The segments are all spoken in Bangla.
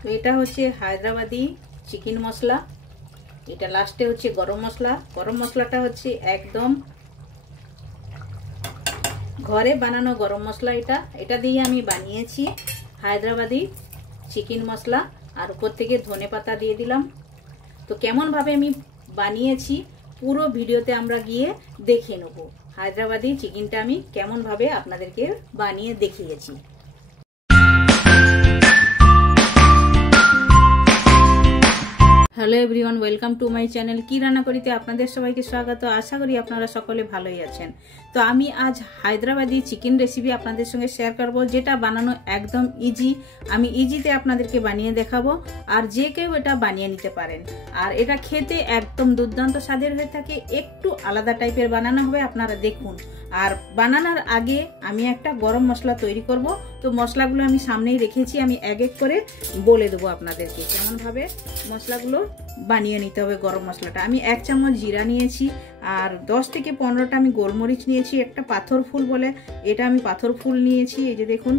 তো এটা হচ্ছে হায়দ্রাবাদি চিকেন মশলা, এটা লাস্টে হচ্ছে গরম মশলা। গরম মশলাটা হচ্ছে একদম ঘরে বানানো গরম মশলা। এটা দিয়ে আমি বানিয়েছি হায়দ্রাবাদি চিকেন মশলা। আর উপর থেকে ধনে পাতা দিয়ে দিলাম। তো কেমন ভাবে আমি বানিয়েছি পুরো ভিডিওতে আমরা গিয়ে দেখে নেব। হায়দ্রাবাদি চিকেনটা আমি কেমন ভাবে আপনাদেরকে বানিয়ে দেখিয়েছি। Hello everyone, welcome to my channel. কি রান্না করিতে আপনাদের সবাইকে স্বাগত। আশা করি আপনারা সকলে ভালোই আছেন। তো আমি আজ হায়দ্রাবাদি চিকেন রেসিপি আপনাদের সঙ্গে শেয়ার করব, যেটা বানানো একদম ইজি। আমি ইজিতে আপনাদেরকে বানিয়ে দেখাবো, আর যে কেউ এটা বানিয়ে নিতে পারেন। আর এটা খেতে একদম দুর্দান্ত স্বাদের হয়ে থাকে, একটু আলাদা টাইপের বানানো হবে, আপনারা দেখুন। আর বানানোর আগে আমি একটা গরম মশলা তৈরি করব। তো মশলাগুলো আমি সামনেই রেখেছি, আমি এক এক করে বলে দেবো আপনাদেরকে কেমন ভাবে মশলাগুলো বানিয়ে নিতে হবে। গরম মশলাটা আমি 1 চামচ জিরা নিয়েছি, আর 10 থেকে 15টা আমি গোলমরিচ নিয়েছি। একটা পাথর ফুল বলে, এটা আমি পাথর ফুল নিয়েছি, এই যে দেখুন।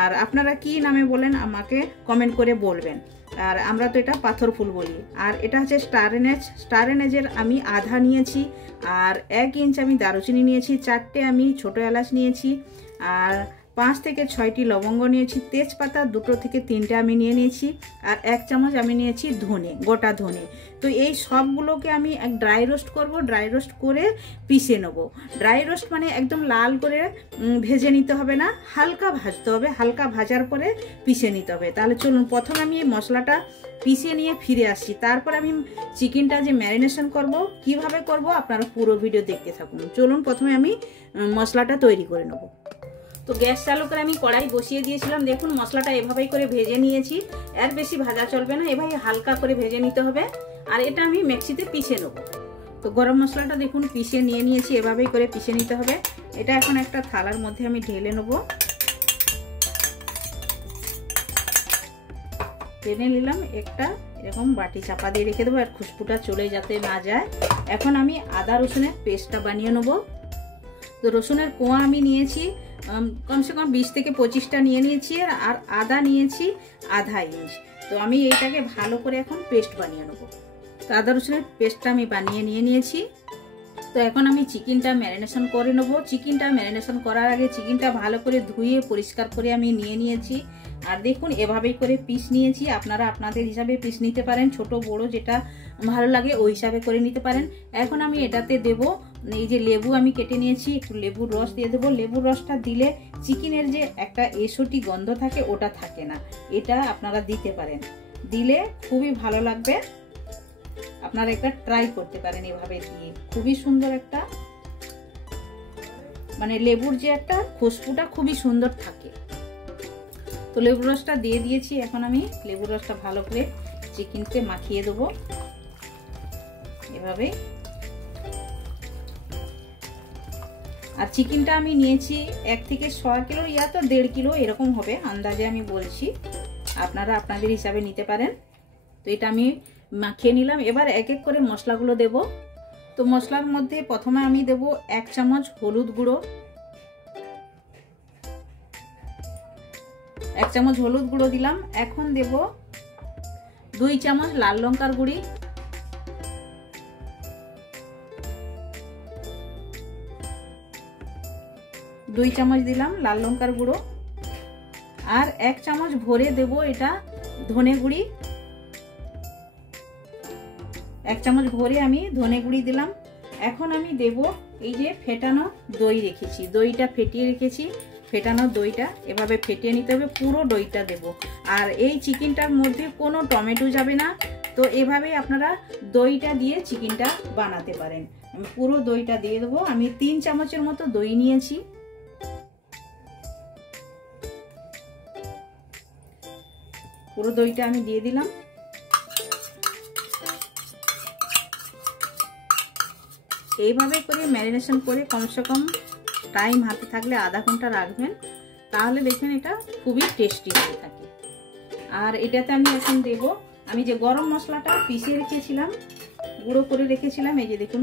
আর আপনারা কি নামে বলেন আমাকে কমেন্ট করে বলবেন। আর আমরা তো এটা পাথর ফুল বলি। আর এটা হচ্ছে স্টার এনেজের আমি আধা নিয়েছি। আর 1 ইঞ্চ আমি দারুচিনি নিয়েছি। 4টে আমি ছোট এলাচ নিয়েছি। আর 5 থেকে 6টি লবঙ্গ নিয়েছি। তেজপাতা 2 থেকে 3টে আমি নিয়েছি। আর 1 চামচ আমি নিয়েছি ধনে, গোটা ধনে। তো এই সবগুলোকে আমি ড্রাই রোস্ট করব। ড্রাই রোস্ট করে পিষে নেব। ড্রাই রোস্ট মানে একদম লাল করে ভেজে নিতে হবে না, হালকা ভাজতে হবে। হালকা ভাজার পরে পিষে নিতে হবে। তাহলে চলুন প্রথমে আমি এই মশলাটা পিষে নিয়ে ফিরে আসছি। তারপর আমি চিকেনটা যে ম্যারিনেশন করব কিভাবে করব আপনারা পুরো ভিডিও দেখতে থাকুন। চলুন প্রথমে আমি মশলাটা তৈরি করে নেব। তো গ্যাস চালু করে আমি কড়াই বসিয়ে দিয়েছিলাম। দেখুন মশলাটা এভাবেই করে ভেজে নিয়েছি। এর বেশি ভাজা চলবে না, এভাবে হালকা করে ভেজে নিতে হবে। আর এটা আমি মিক্সিতে পিষে নেব। তো গরম মশলাটা দেখুন পিষে নিয়েছি, এভাবেই করে পিষে নিতে হবে। এটা এখন একটা থালার মধ্যে আমি ঢেলে নেব। টেনে নিলাম একটা এরকম বাটি, চাপা দিয়ে রেখে দেবো, আর খুশবুটা চলে যাতে না যায়। এখন আমি আদা রসুনের পেস্টটা বানিয়ে নেব। তো রসুনের কোয়া আমি নিয়েছি কমসে কম 20 থেকে 25টা নিয়েছি। আর আদা নিয়েছি আধা ইঞ্চ। তো আমি এইটাকে ভালো করে এখন পেস্ট বানিয়ে নেব। তো আদা রসুনের পেস্টটা আমি বানিয়ে নিয়েছি। তো এখন আমি চিকেনটা ম্যারিনেশন করে নেব। চিকেনটা ম্যারিনেশন করার আগে চিকেনটা ভালো করে ধুয়ে পরিষ্কার করে আমি নিয়েছি। আর দেখুন এভাবেই করে পিস নিয়েছি। আপনারা আপনাদের হিসাবে পিস নিতে পারেন, ছোট বড় যেটা ভালো লাগে ওই হিসাবে করে নিতে পারেন। এখন আমি এটাতে দেব এই যে লেবু আমি কেটে নিয়েছি, একটু লেবুর রস দিয়ে দেবো। লেবুর রসটা দিলে চিকেনের যে একটা এসোটি গন্ধ থাকে ওটা থাকে না। এটা আপনারা দিতে পারেন, দিলে খুবই ভালো লাগবে। আপনারা একটা ট্রাই করতে পারেন এভাবে দিয়ে, খুবই সুন্দর একটা মানে লেবুর যে একটা খুশবুটা খুবই সুন্দর থাকে। তো লেবুর রসটা দিয়ে দিয়েছি। এখন আমি লেবুর রসটা ভালো করে চিকেনকে মাখিয়ে দেবো এভাবে। আর চিকেনটা আমি নিয়েছি 1 থেকে 1.5 কিলো ইয়া তো 1.5 কিলো এরকম হবে, আন্দাজে আমি বলছি, আপনারা আপনাদের হিসাবে নিতে পারেন। তো এটা আমি মাখিয়ে নিলাম। এবার এক এক করে মশলাগুলো দেব। তো মশলার মধ্যে প্রথমে আমি দেব 1 চামচ হলুদ গুঁড়ো, 1 চামচ হলুদ গুঁড়ো দিলাম। এখন দেব 2 চামচ লাল লঙ্কার গুঁড়ি, 2 চামচ দিলাম লাল লঙ্কার গুঁড়ো। আর 1 চামচ ভরে দেব এটা ধনে গুঁড়ি, 1 চামচ ভরে আমি ধনে গুঁড়ি দিলাম। এখন আমি দেব এই যে ফেটানো দই রেখেছি, দইটা ফেটিয়ে রেখেছি। ফেটানো দইটা এভাবে ফেটিয়ে নিতে হবে, পুরো দইটা দেব। আর এই চিকেনটার মধ্যে কোনো টমেটো যাবে না। তো এভাবেই আপনারা দইটা দিয়ে চিকেনটা বানাতে পারেন। আমি পুরো দইটা দিয়ে দেবো। আমি 3 চামচের মতো দই নিয়েছি। পুরো দইটা আমি দিয়ে দিলাম। এইভাবে করে ম্যারিনেশন করে কমসে কম টাইম হাতে থাকলে আধা ঘন্টা রাখবেন, তাহলে দেখবেন এটা খুবই টেস্টি হয়ে থাকে। আর এটাতে আমি এখন দেব আমি যে গরম মশলাটা পিষে রেখেছিলাম, গুঁড়ো করে রেখেছিলাম, এই যে দেখুন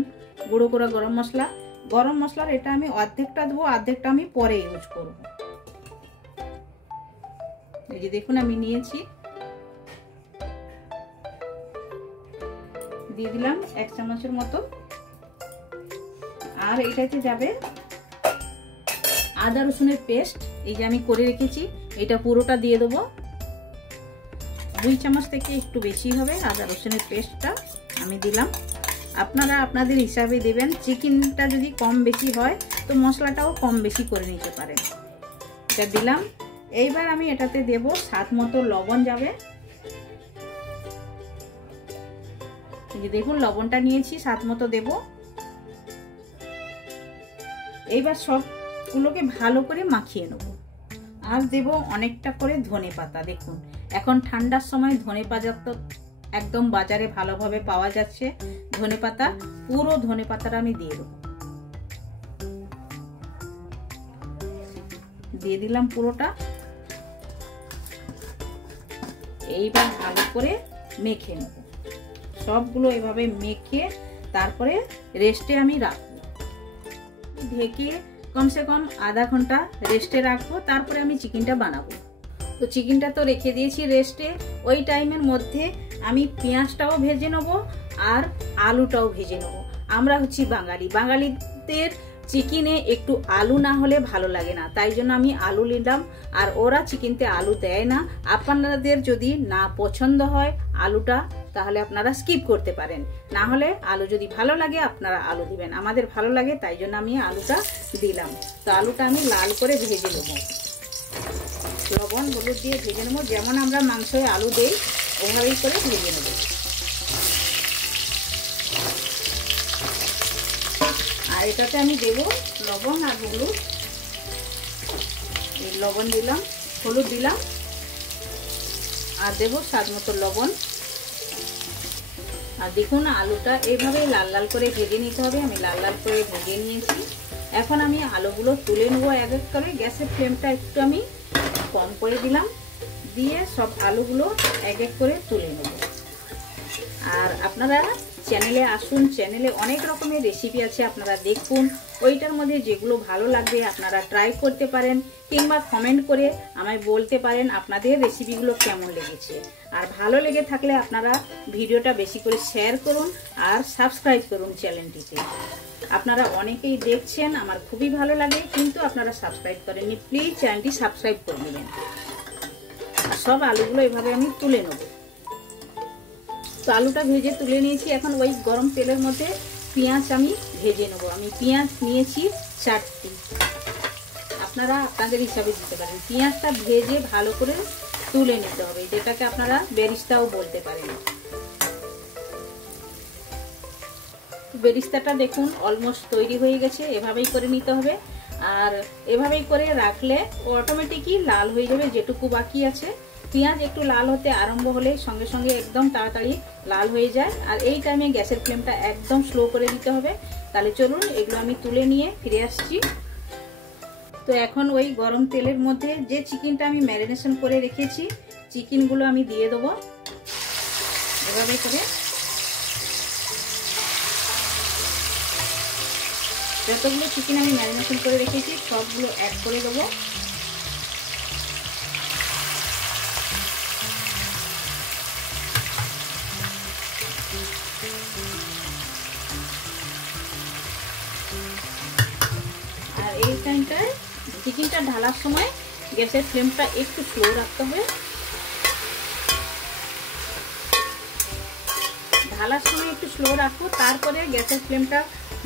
গুঁড়ো করা গরম মশলা। গরম মশলার এটা আমি অর্ধেকটা দেবো, অর্ধেকটা আমি পরে ইউজ করব। এই যে দেখুন আমি নিয়েছি। দিয়ে দিলাম 1 চামচের মতো। আর এটাতে যাবে আদা রসুনের পেস্ট, এই যে আমি করে রেখেছি, এটা পুরোটা দিয়ে দেবো। 2 চামচ থেকে একটু বেশি হবে আদা রসুনের পেস্টটা আমি দিলাম। আপনারা আপনাদের হিসাবে দেবেন। চিকেনটা যদি কম বেশি হয় তো মশলাটাও কম বেশি করে নিতে পারেন। এটা দিলাম। এইবার আমি এটাতে দেব স্বাদ মতো লবণ যাবে। এই যে দেখুন লবণটা নিয়েছি, স্বাদ মতো দেব। এইবার সবগুলোকে ভালো করে মাখিয়ে নেব। আর দেব অনেকটা করে ধনেপাতা। দেখুন এখন ঠান্ডার সময় ধনেপাতা তো একদম বাজারে ভালোভাবে পাওয়া যাচ্ছে। ধনেপাতা, পুরো ধনেপাতাটা আমি দিয়ে দেবো। দিয়ে দিলাম পুরোটা। এইবার ভালো করে মেখে নেব। সবগুলো এভাবে মেখে তারপরে রেস্টে আমি রাখবো। ঢেকে কমসে কম আধা ঘন্টা রেস্টে রাখবো, তারপরে আমি চিকেনটা বানাবো। তো চিকেনটা তো রেখে দিয়েছি রেস্টে। ওই টাইমের মধ্যে আমি পেঁয়াজটাও ভেজে নেব আর আলুটাও ভেজে নেব। আমরা হচ্ছি বাঙালি, বাঙালিদের চিকেনে একটু আলু না হলে ভালো লাগে না, তাই জন্য আমি আলু নিলাম। আর ওরা চিকেনতে আলু দেয় না। আপনাদের যদি না পছন্দ হয় আলুটা, তাহলে আপনারা স্কিপ করতে পারেন। না হলে আলু যদি ভালো লাগে আপনারা আলু দিবেন। আমাদের ভালো লাগে তাই জন্য আমি আলুটা দিলাম। তো আলুটা আমি লাল করে ভেজে নেব, লবণ হলুদ দিয়ে ভেজে নেব। যেমন আমরা মাংসে আলু দেই ওভাবেই করে ভেজে নেব। আর এটাতে আমি দেব লবণ আর হলুদ। এই লবণ দিলাম, হলুদ দিলাম, আর দেব স্বাদ মতো লবণ। আর দেখুন আলুটা এইভাবে লাল লাল করে ভেজে নিতে হবে। আমি লাল লাল করে ভেজে নিয়েছি। এখন আমি আলুগুলো তুলে নেবো এক এক করে। গ্যাসের ফ্লেমটা একটু আমি কম করে দিলাম, দিয়ে সব আলুগুলো এক এক করে তুলে নেব। আর আপনারা চ্যানেলে আসুন, চ্যানেলে অনেক রকমের রেসিপি আছে, আপনারা দেখুন। ওইটার মধ্যে যেগুলো ভালো লাগবে আপনারা ট্রাই করতে পারেন, কিংবা কমেন্ট করে আমায় বলতে পারেন আপনাদের রেসিপিগুলো কেমন লেগেছে। আর ভালো লেগে থাকলে আপনারা ভিডিওটা বেশি করে শেয়ার করুন আর সাবস্ক্রাইব করুন চ্যানেলটিতে। আপনারা অনেকেই দেখছেন, আমার খুবই ভালো লাগে, কিন্তু আপনারা সাবস্ক্রাইব করেননি। প্লিজ চ্যানেলটি সাবস্ক্রাইব করে নেবেন। আর সব আলুগুলো এভাবে আমি তুলে নেব। তো আলুটা ভেজে তুলে নিয়েছি। এখন ওই গরম তেলের মধ্যে পেঁয়াজ আমি ভেজে নেব। আমি পেঁয়াজ নিয়েছি 4টি, আপনারা আপনাদের হিসাবে দিতে পারেন। পেঁয়াজটা ভেজে ভালো করে তুলে নিতে হবে, যেটাকে আপনারা বেরিস্তাও বলতে পারেন। বেরিস্তাটা দেখুন অলমোস্ট তৈরি হয়ে গেছে। এভাবেই করে নিতে হবে। আর এভাবেই করে রাখলে অটোমেটিকই লাল হয়ে যাবে যেটুকু বাকি আছে। পেঁয়াজ একটু লাল হতে আরম্ভ হলে সঙ্গে সঙ্গে একদম তাড়াতাড়ি লাল হয়ে যায়। আর এই টাইমে গ্যাসের ফ্লেমটা একদম স্লো করে দিতে হবে। তাহলে চলুন এগুলো আমি তুলে নিয়ে ফিরে আসছি। তো এখন ওই গরম তেলের মধ্যে যে চিকেনটা আমি ম্যারিনেশন করে রেখেছি চিকেনগুলো আমি দিয়ে দেবো এভাবে করে। যতগুলো চিকেন আমি ম্যারিনেশন করে রেখেছি সবগুলো অ্যাড করে দেবো। আর এই টাইমটায় চিকেনটা ঢালার সময় গ্যাসের ফ্লেমটা একটু স্লো রাখতে হবে। ঢালার সময় একটু স্লো রাখবো, তারপরে গ্যাসের ফ্লেমটা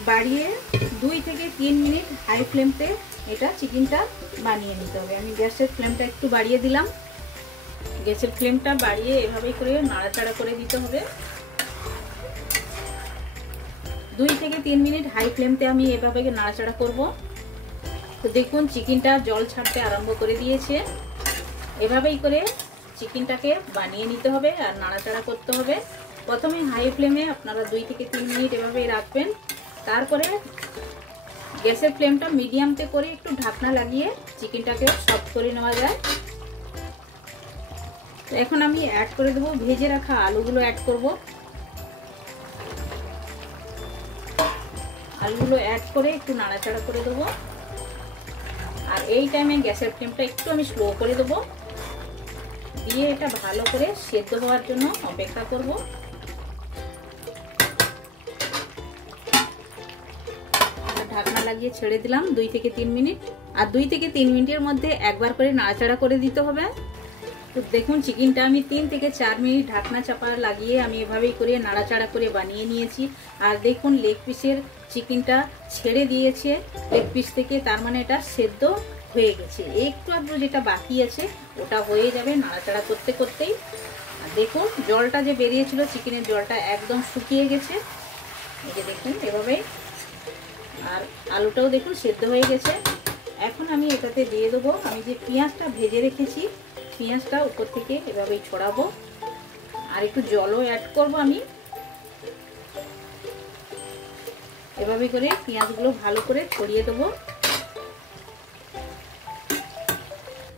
বাড়িয়ে 2 থেকে 3 মিনিট হাই ফ্লেমতে এটা চিকেনটা বানিয়ে নিতে হবে। আমি গ্যাসের ফ্লেমটা একটু বাড়িয়ে দিলাম। গ্যাসের ফ্লেমটা বাড়িয়ে এভাবেই করে নাড়াচাড়া করে দিতে হবে। 2 থেকে 3 মিনিট হাই ফ্লেমতে আমি এভাবে নাড়াচাড়া করব। তো দেখুন চিকেনটা জল ছাড়তে আরম্ভ করে দিয়েছে। এভাবেই করে চিকেনটাকে বানিয়ে নিতে হবে আর নাড়াচাড়া করতে হবে। প্রথমে হাই ফ্লেমে আপনারা 2 থেকে 3 মিনিট এভাবেই রাখবেন। তারপরে গ্যাসের ফ্লেমটা মিডিয়ামতে করে একটু ঢাকনা লাগিয়ে চিকেনটাকে সফট করে নেওয়া যায়। তো এখন আমি অ্যাড করে দেবো ভেজে রাখা আলুগুলো অ্যাড করব। আলুগুলো অ্যাড করে একটু নাড়াচাড়া করে দেবো। আর এই টাইমে গ্যাসের ফ্লেমটা একটু আমি স্লো করে দেবো, দিয়ে এটা ভালো করে সেদ্ধ হওয়ার জন্য অপেক্ষা করব। ঢাকনা লাগিয়ে ছেড়ে দিলাম 2 থেকে 3 মিনিট। আর 2 থেকে 3 মিনিটের মধ্যে একবার করে নাড়াচাড়া করে দিতে হবে। তো দেখুন চিকেনটা আমি 3 থেকে 4 মিনিট ঢাকনা চাপা লাগিয়ে আমি এভাবেই করে নাড়াচাড়া করে বানিয়ে নিয়েছি। আর দেখুন লেগ পিসের চিকেনটা ছেড়ে দিয়েছে লেগ পিস থেকে, তার মানে এটা সেদ্ধ হয়ে গেছে। একটু আধটু যেটা বাকি আছে ওটা হয়ে যাবে নাড়াচাড়া করতে করতেই। আর দেখুন জলটা যে বেরিয়েছিল চিকেনের জলটা একদম শুকিয়ে গেছে, এই যে দেখুন এভাবেই। আর আলুটাও দেখুন সেদ্ধ হয়ে গেছে। এখন আমি এটাতে দিয়ে দেবো আমি যে পেঁয়াজটা ভেজে রেখেছি, পেঁয়াজটা উপর থেকে এভাবেই ছড়াবো। আর একটু জলও অ্যাড করব আমি। এভাবে করে পেঁয়াজগুলো ভালো করে ছড়িয়ে দেবো।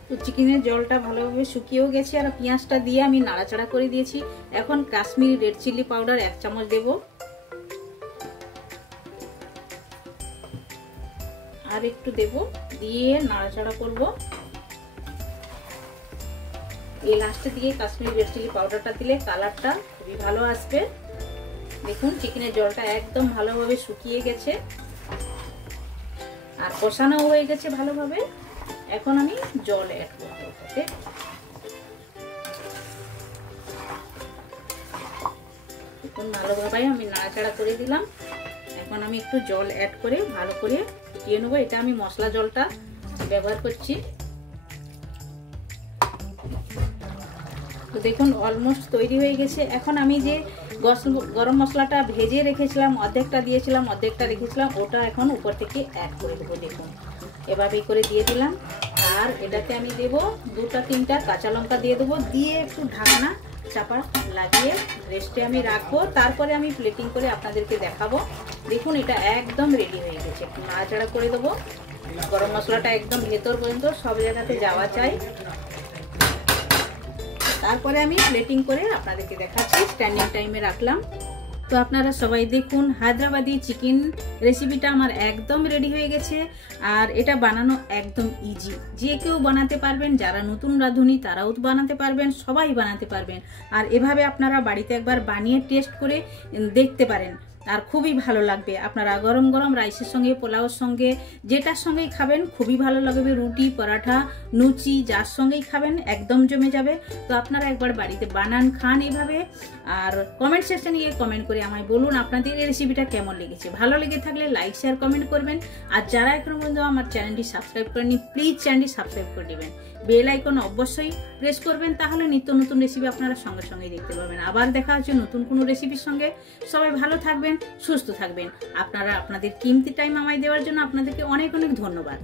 তো চিকেনের জলটা ভালোভাবে শুকিয়েও গেছে আর পেঁয়াজটা দিয়ে আমি নাড়াচাড়া করে দিয়েছি। এখন কাশ্মীরি রেড চিলি পাউডার 1 চামচ দেব। আর একটু দেব, দিয়ে নাড়াচাড়া করব। এই লাস্টে দিয়ে কাশ্মীরি রেড চিলি পাউডারটা দিলে কালারটা খুবই ভালো আসবে। দেখুন চিকেনের জলটা একদম ভালোভাবে শুকিয়ে গেছে আর কষানো হয়ে গেছে ভালোভাবে। এখন আমি জল অ্যাড করব। দেখুন ভালোভাবে আমি নাড়াচাড়া করে দিলাম। এখন আমি একটু জল অ্যাড করে ভালো করে ফুটিয়ে নেবো। এটা আমি মশলা জলটা ব্যবহার করছি। তো দেখুন অলমোস্ট তৈরি হয়ে গেছে। এখন আমি যে গরম মশলাটা ভেজে রেখেছিলাম, অর্ধেকটা দিয়েছিলাম অর্ধেকটা রেখেছিলাম, ওটা এখন উপর থেকে অ্যাড করে দেবো। দেখুন এভাবেই করে দিয়ে দিলাম। আর এটাতে আমি দেব 2-3টা কাঁচা লঙ্কা দিয়ে দেবো, দিয়ে একটু ঢাকনা চাপা লাগিয়ে রেস্টে আমি রাখবো। তারপরে আমি প্লেটিং করে আপনাদেরকে দেখাবো। দেখুন এটা একদম রেডি হয়ে গেছে। একটু নাড়াচাড়া করে দেবো। গরম মশলাটা একদম ভেতর পর্যন্ত সব জায়গাতে যাওয়া চাই। তারপরে আমি প্লেটিং করে আপনাদেরকে দেখাচ্ছি। স্ট্যান্ডিং টাইমে রাখলাম। তো আপনারা সবাই দেখুন হায়দ্রাবাদি চিকেন রেসিপিটা আমার একদম রেডি হয়ে গেছে। আর এটা বানানো একদম ইজি, যে কেউ বানাতে পারবেন। যারা নতুন রাঁধুনি তারাও বানাতে পারবেন, সবাই বানাতে পারবেন। আর এভাবে আপনারা বাড়িতে একবার বানিয়ে টেস্ট করে দেখতে পারেন, আর খুবই ভালো লাগবে। আপনারা গরম গরম রাইসের সঙ্গে, পোলাওর সঙ্গে, যেটার সঙ্গেই খাবেন খুবই ভালো লাগবে। রুটি, পরাঠা, লুচি যার সঙ্গেই খাবেন একদম জমে যাবে। তো আপনারা একবার বাড়িতে বানান, খান এভাবে। আর কমেন্ট সেকশনে গিয়ে কমেন্ট করে আমায় বলুন আপনাদের এই রেসিপিটা কেমন লেগেছে। ভালো লেগে থাকলে লাইক, শেয়ার, কমেন্ট করবেন। আর যারা এখনো পর্যন্ত আমার চ্যানেলটি সাবস্ক্রাইব করেনি প্লিজ চ্যানেলটি সাবস্ক্রাইব করে দেবেন। বেল আইকন অবশ্যই প্রেস করবেন, তাহলে নিত্য নতুন রেসিপি আপনারা সঙ্গে সঙ্গেই দেখতে পাবেন। আবার দেখা হচ্ছে নতুন কোনো রেসিপির সঙ্গে। সবাই ভালো থাকবেন, সুস্থ থাকবেন। আপনারা আপনাদের কিমতি টাইম আমায় দেওয়ার জন্য আপনাদেরকে অনেক অনেক ধন্যবাদ।